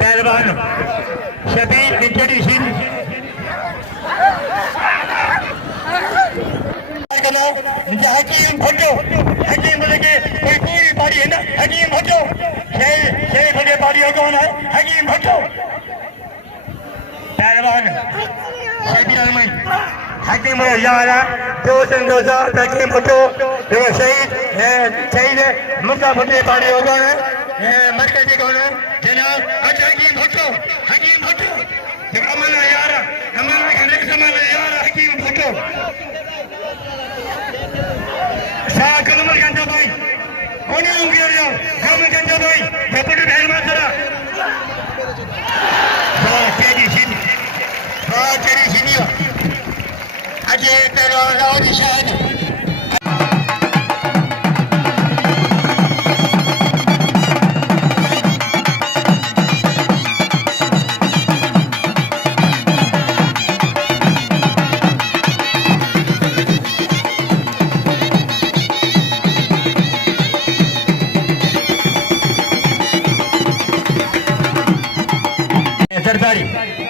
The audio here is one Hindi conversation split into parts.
पहलवान शबीर विकेटी सिंह हकीम भट्टो हकीम बोले कि कोई पूरी पार्टी है ना हकीम भट्टो छह बड़े पार्टी कौन है हकीम भट्टो पहलवान शबीर अलमई हकीम यारा दोसा हकीम भट्टो देखो शहीद है मुक्का भट्टे पार्टी कौन है मरकजी कौन है जनाब हकीम भट्टो अमला यारा हकीम भट्टो कलमल गंजा भाई होने होंगे कलमल गंजा भाई deputy बहन मातरा तेरी सीनिया अजय पहलवान लाहौरी शाहिद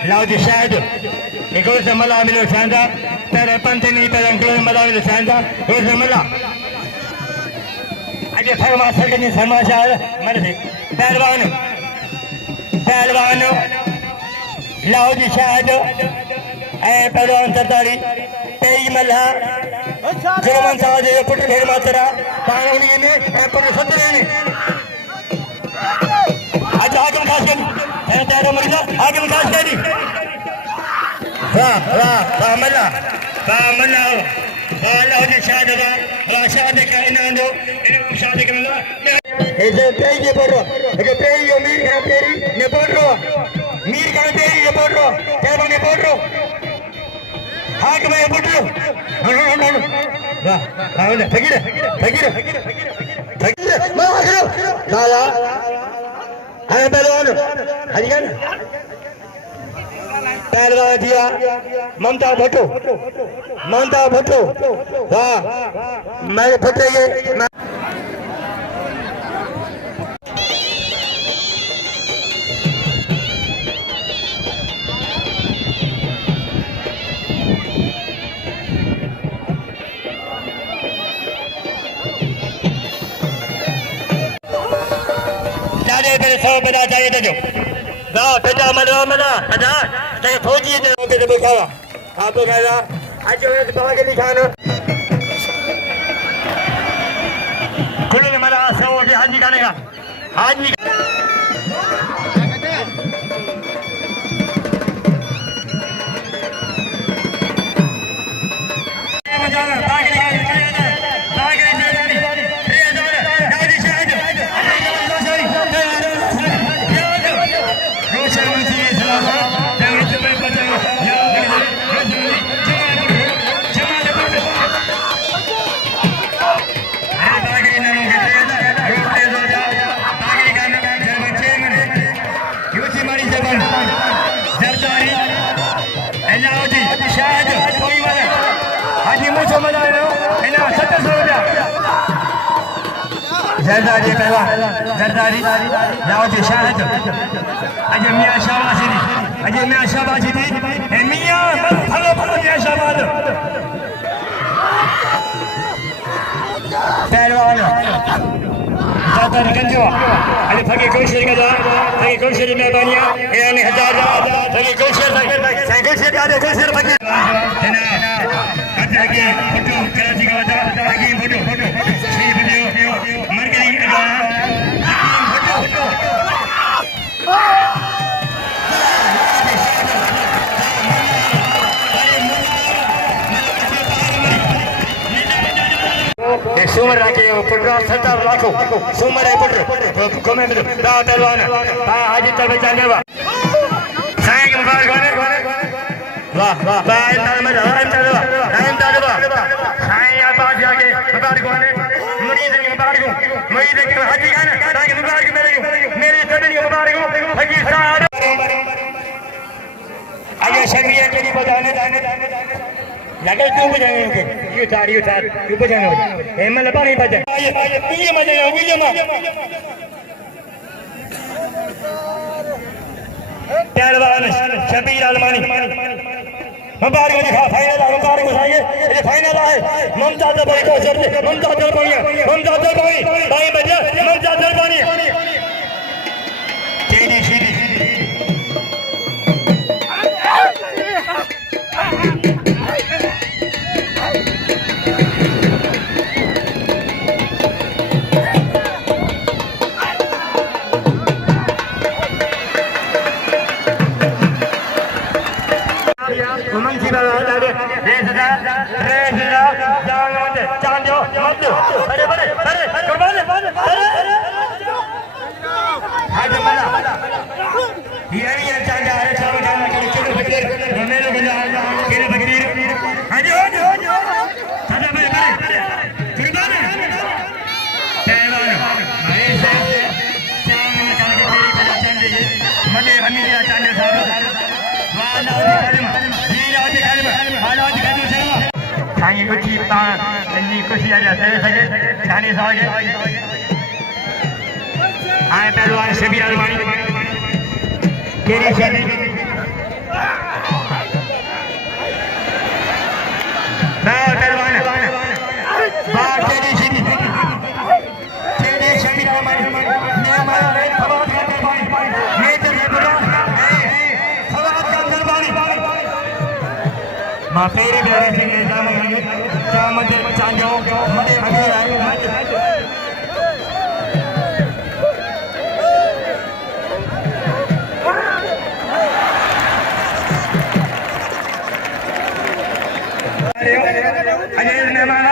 लाउदी शायद एक और मला मिलो शांदा तेरे पंते नहीं पर अंकल मला मिलो शांदा और मला अजय फरमा सकनी समाचार मरदे पहलवान लाउदी शायद ए पहलवान सरदारी तेई मला गुरमन साहब ये पुट भेर मात्रा पानी ने ए पुट सतरे ने आज आगम खास है तेरा मरीजा आगम खास करी वाह मल्ला अल्लाह जी शाद का इनाम दो शाद का मल्ला ऐसे पेई ये बोल रहा है पेई यो मीर है तेरी ने बोल रहा मीर का तेरी ये बोल रहा क्या बने बोल रहा हां के मैं बोल रहा वाह फकीर मैं आखिर लाला है पहलवान हरियाण पहलवान दिया ममता भट्टो वाह मैं भट्टे ये मेरे सौ बना चाहिए तो जो बेटा मना अच्छा तेरे फौजी ने के दिखावा आप तो कहला आज जो एक बाबा के दिखाना कुल ने मरा सौ के हाजी खाने का हाजी जरदारी पहलवान जरदारी लाउदी शाहिद अजय मियां शाबाशी थी मियां भलो मियां शाबाद पहलवान जरदारी गंजो अरे फकी कोशिश करा फकी कोशिश में बनिया यानी हजार फकी कोशिश आदे कोशिश फकी जनाब अच्छा की फोटो कराची का वजह आगे फोटो सही वीडियो मर गई फोटो सुमर राके पुत्र 70 लाखों सुमर है पुत्र कमे में दा पहलवान हाजी तब जानेवा साईं के मुबारक वाह साईं आप आज आगे मुबारक मुरीद के मुबारक मैं देखो हाजी खान ताकि मुबारक मेरे सभी को मुबारक हो हाजी साहब आगे शमीर के लिए बजाने लगे क्यों बजाएंगे ये तारी क्यों बजाएंगे हेमल पानी बजा ये मजा ये पहलवान शबीर अलमानी मुबारक दिखा फाइनल मुबारक बताइए ये फाइनल है मुमताज भाई को सर मुमताज भाई भाई बजा मुमताज भाई तेरी सीधी खुशी आ जाते आए पहलवान शबीर अलमानी तेरी शादी पहलवान बात तेरी शादी तेरी शबीर अलमानी मैं मारा रे फवाद का दरबारी मैं तेरे बुला फवाद का दरबारी मां पेरी बेरे सिंह जाम मंदिर में चांद जाओ मदे अमीर आए अजय मेहमान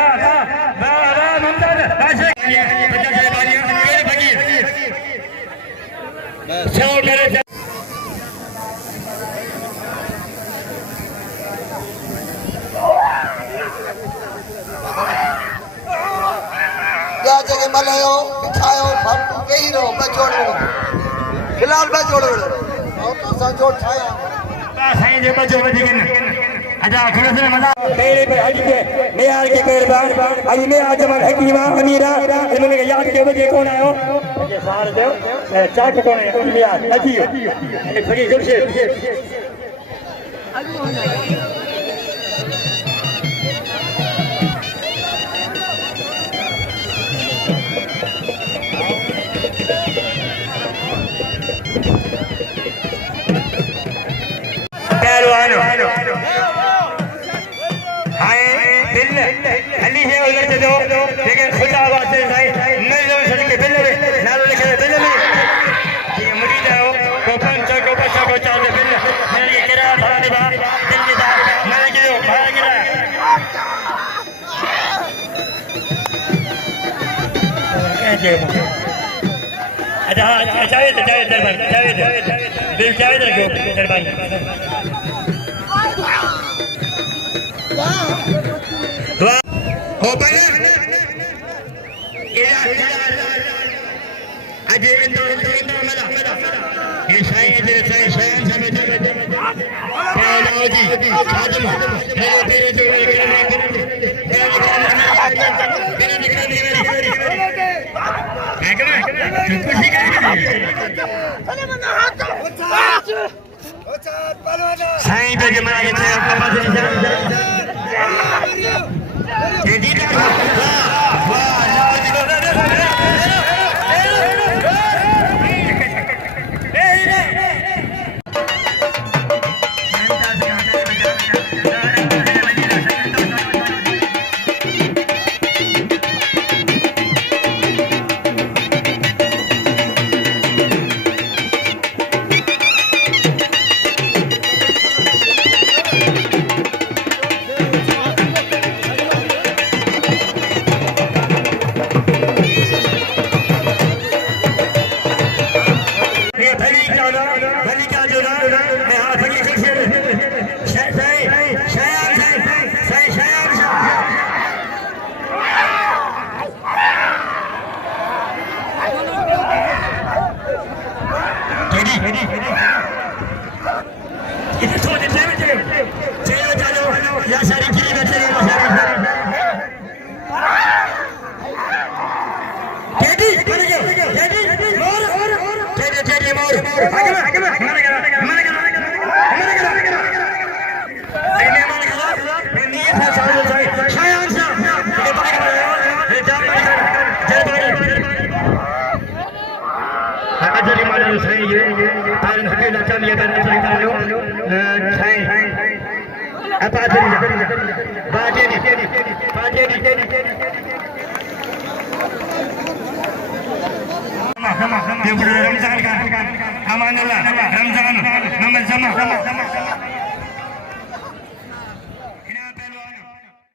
बाबा मुमताज ऐसे बच्चा के बानिया मेरे फकीर सो मेरे क्या जगह मलायो बिछायो फाटू कहीं रहो बचोड़ो फिलहाल बचोड़ो और तो संजोड़ छाया साईं जे बचो वधिकन अजा खड़ो से मजा तेरे पे हाजी के मैं यार के मेहरबान आज मैं आज मन हकीमा अमीरा इन्होंने याद के बजे कौन आयो ये सार दे चाक कौन है मैं यार हाजी ये फकी गुरशे पहलवान हाय बिल अली है उधर से दो लेकिन खुदा वास्ते साईं मैं जो सच के बिल में नालो लिखे बिल में ये मुरीद है को पंच को बच्चा को चार बिल मैंने ये करा भरा दिबा दिल में दार मैंने जो भरा गिरा कैसे अच्छा जावेद दरबार जावेद बिल जावेद रखो दरबार हो पहले अजय इंदो मला ये साईं दे साईं शान सब पहलो जी खादम मेरे तेरे जो मेरे निकलने मेरी खुशी साईं पे जमा के आपका पास ये जीता रमजान